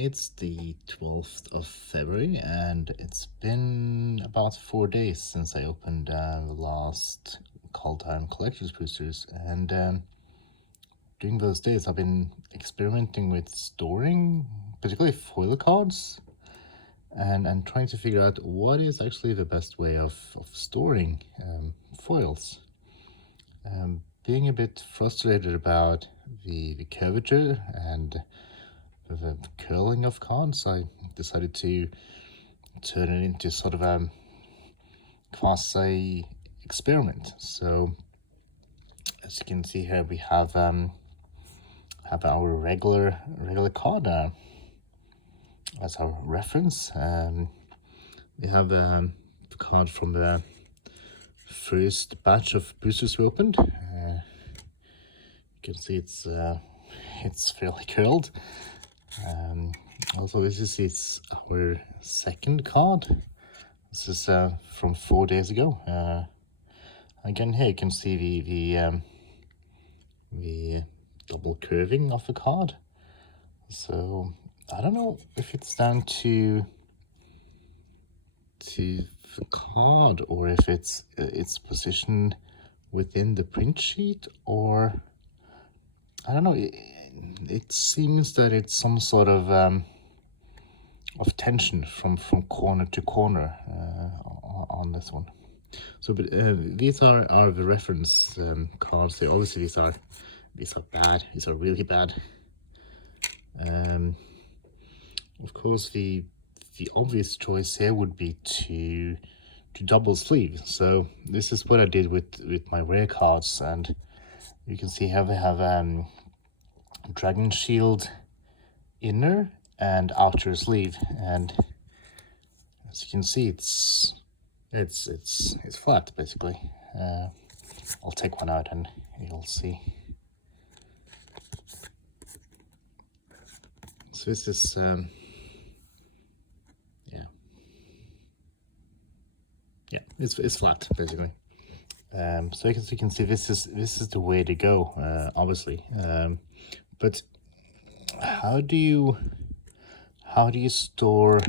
It's the 12th of February and it's been about 4 days since I opened the last Kaldheim collector's boosters, and during those days I've been experimenting with storing particularly foil cards and trying to figure out what is actually the best way of storing foils. Being a bit frustrated about the curvature and the curling of cards, I decided to turn it into sort of a quasi experiment. So as you can see here, we have our regular card as our reference. We have the card from the first batch of boosters we opened. You can see it's fairly curled. Also, this is our second card. This is from 4 days ago. Again, here you can see the double curving of the card. So I don't know if it's down to the card, or if it's positioned within the print sheet, or I don't know. It seems that it's some sort of tension from corner to corner on this one. So, but these are the reference cards. Obviously, these are bad. These are really bad. Of course, the obvious choice here would be to double sleeve. So this is what I did with my rare cards, and you can see how they have dragon shield inner and outer sleeve, and as you can see, it's flat basically. I'll take one out and you'll see. So this is yeah, it's flat basically. So as you can see, this is the way to go, obviously. But how do you store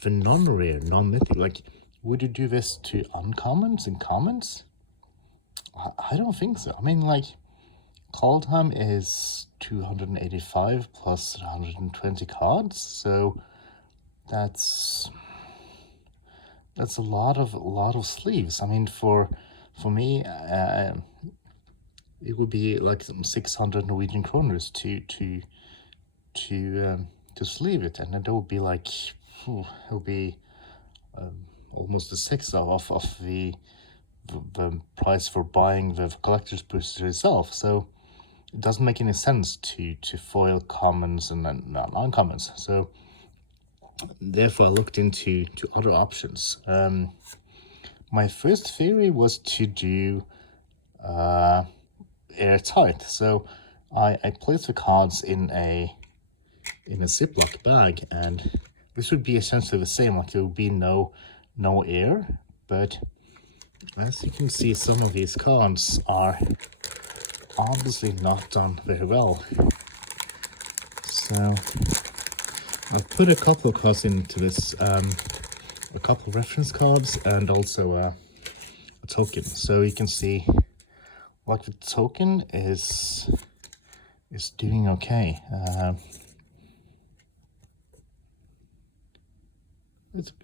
the non-rare, non-mythic? Like, would you do this to uncommons and commons? I don't think so. I mean, like, Kaldheim is 285 plus 120 cards, so that's a lot of sleeves. I mean, for me, it would be like some 600 Norwegian kroners to sleeve it, and it would be like it would be almost the sixth of the price for buying the collector's booster itself. So it doesn't make any sense to foil commons and then uncommons. So therefore I looked into other options. My first theory was to do airtight. So I placed the cards in a Ziploc bag, and this would be essentially the same. Like, there would be no air, but as you can see, some of these cards are obviously not done very well. So I've put a couple of cards into this, a couple of reference cards, and also a token. So you can see, like, the token is doing okay.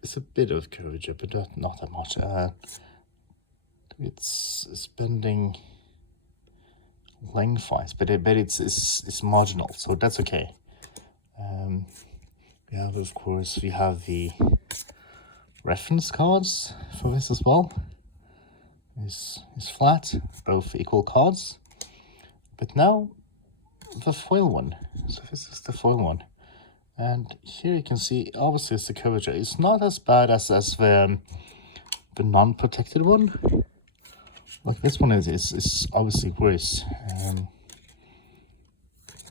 It's a bit of curvature, but not that much. It's bending lengthwise, but it's marginal, so that's okay. Yeah, of course, we have the reference cards for this as well. Is flat, both equal cards. But now the foil one. So this is the foil one, and here you can see obviously it's the curvature. It's not as bad as the non-protected one. Like, this one is obviously worse.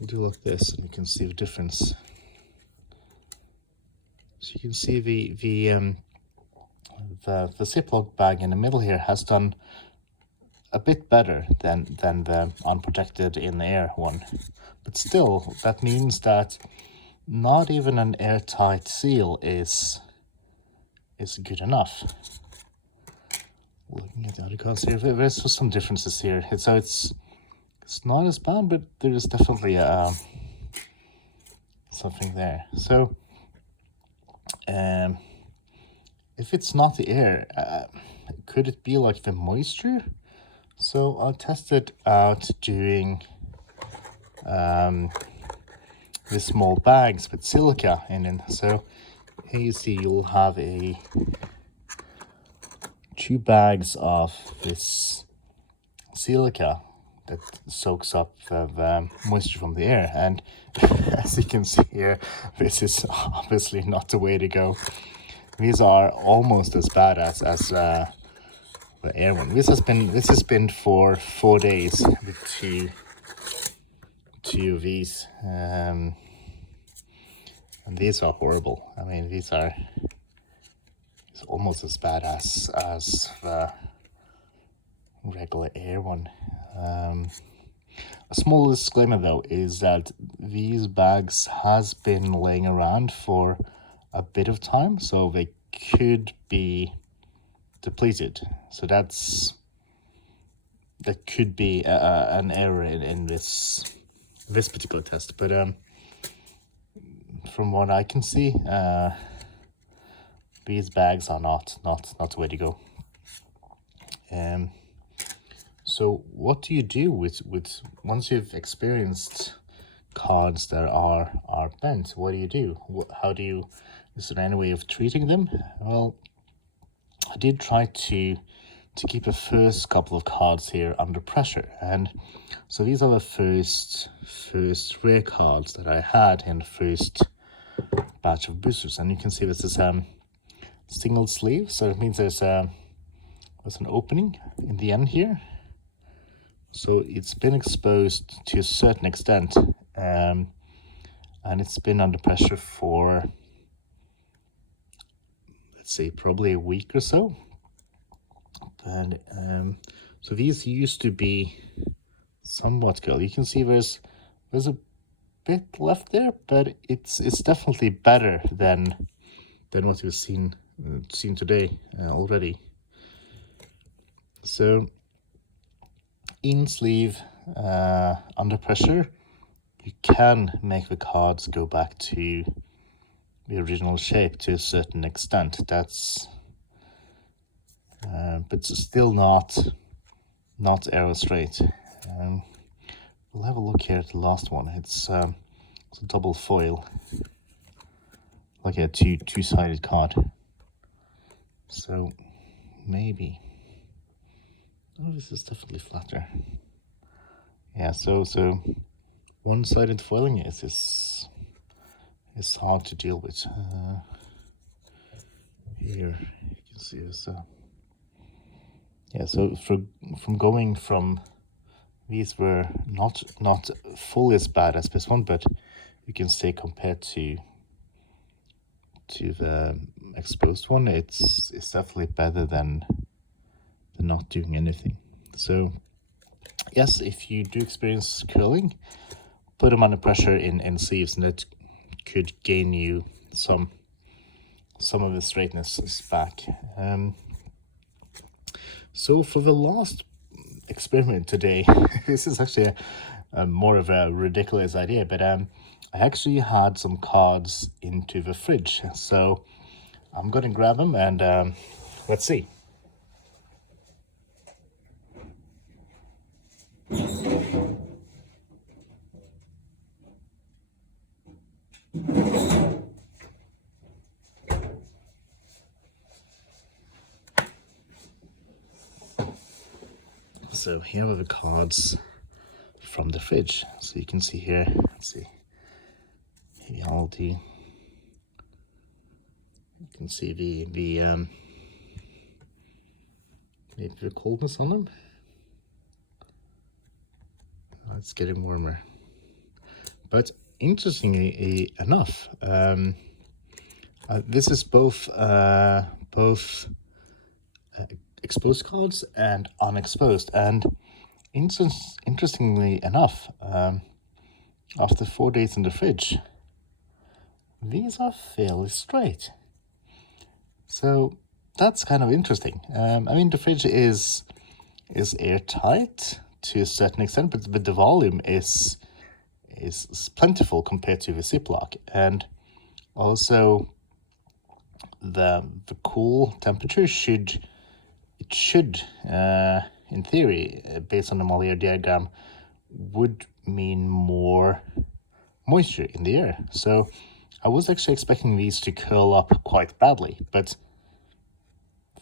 Do like this, and you can see the difference. So you can see the Ziploc bag in the middle here has done a bit better than the unprotected in the air one, but still that means that not even an airtight seal is good enough. Looking at the other cards here, there's some differences here. It's not as bad, but there is definitely something there. So if it's not the air, could it be like the moisture? So I'll test it out doing the small bags with silica in it. So here you see you'll have 2 bags of this silica that soaks up the moisture from the air, and as you can see here, this is obviously not the way to go. These are almost as bad as the air one. This has been for 4 days with two of these, and these are horrible. I mean, it's almost as bad as the regular air one. A small disclaimer though is that these bags has been laying around for a bit of time, so they could be depleted. So that could be an error in this particular test. But from what I can see, these bags are not the way to go. So what do you do with once you've experienced cards that are bent? What do you do? Is there any way of treating them? Well, I did try to keep the first couple of cards here under pressure, and so these are the first rare cards that I had in the first batch of boosters, and you can see this is single sleeve, so it means there's an opening in the end here. So it's been exposed to a certain extent, and it's been under pressure for, let's say, probably a week or so. And so these used to be somewhat good. You can see there's a bit left there, but it's definitely better than what we've seen today already. So in sleeve, under pressure, you can make the cards go back to the original shape to a certain extent. That's but still not arrow straight. We'll have a look here at the last one. It's a double foil, like a two-sided card. So maybe, oh, this is definitely flatter. Yeah, so one-sided foiling is hard to deal with. Here you can see this. Yeah, so from going from, these were not fully as bad as this one, but you can say compared to the exposed one, it's definitely better than not doing anything. So yes, if you do experience curling, put them under pressure in sleeves, and it could gain you some of the straightness back. So for the last experiment today, this is actually more of a ridiculous idea, but I actually had some cards into the fridge, so I'm gonna grab them and let's see. So here are the cards from the fridge. So you can see here, let's see, maybe I'll do, you can see the maybe the coldness on them. It's getting warmer. But interestingly enough, this is both exposed cards and unexposed, and interestingly enough, after 4 days in the fridge, these are fairly straight. So that's kind of interesting. I mean, the fridge is airtight to a certain extent, but the volume is plentiful compared to the Ziploc, and also the cool temperature should in theory, based on the Moliere diagram, would mean more moisture in the air. So I was actually expecting these to curl up quite badly, but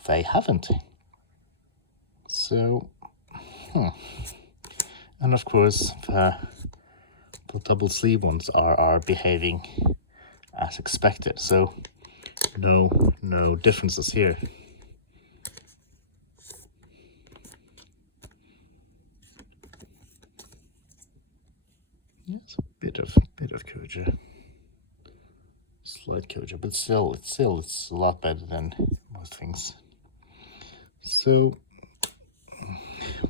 they haven't. So, and of course the double sleeve ones are behaving as expected. So no differences here. Yes, a bit of curvature, slight curvature, but still it's a lot better than most things. So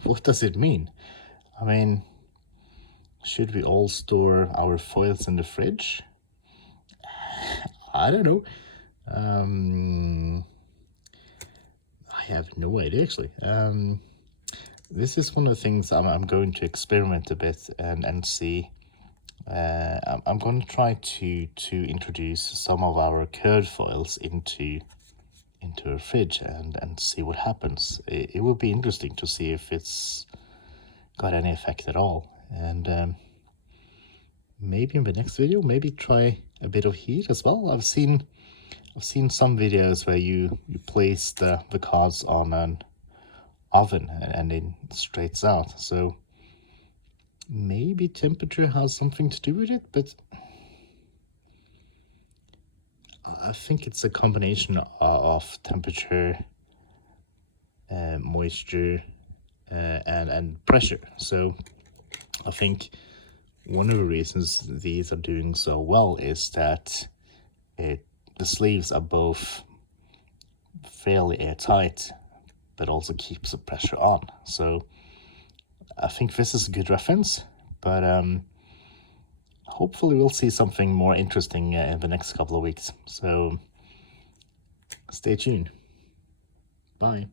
what does it mean? I mean, should we all store our foils in the fridge? I don't know. I have no idea, actually. This is one of the things I'm going to experiment a bit and see. I'm going to try to introduce some of our curd foils into a fridge and see what happens. It will be interesting to see if it's got any effect at all. And maybe in the next video, maybe try a bit of heat as well. I've seen some videos where you place the cards on an oven and it straights out. So maybe temperature has something to do with it, but I think it's a combination of temperature, moisture, and pressure. So I think one of the reasons these are doing so well is that the sleeves are both fairly airtight, but also keeps the pressure on. So I think this is a good reference, but hopefully we'll see something more interesting in the next couple of weeks. So stay tuned. Bye.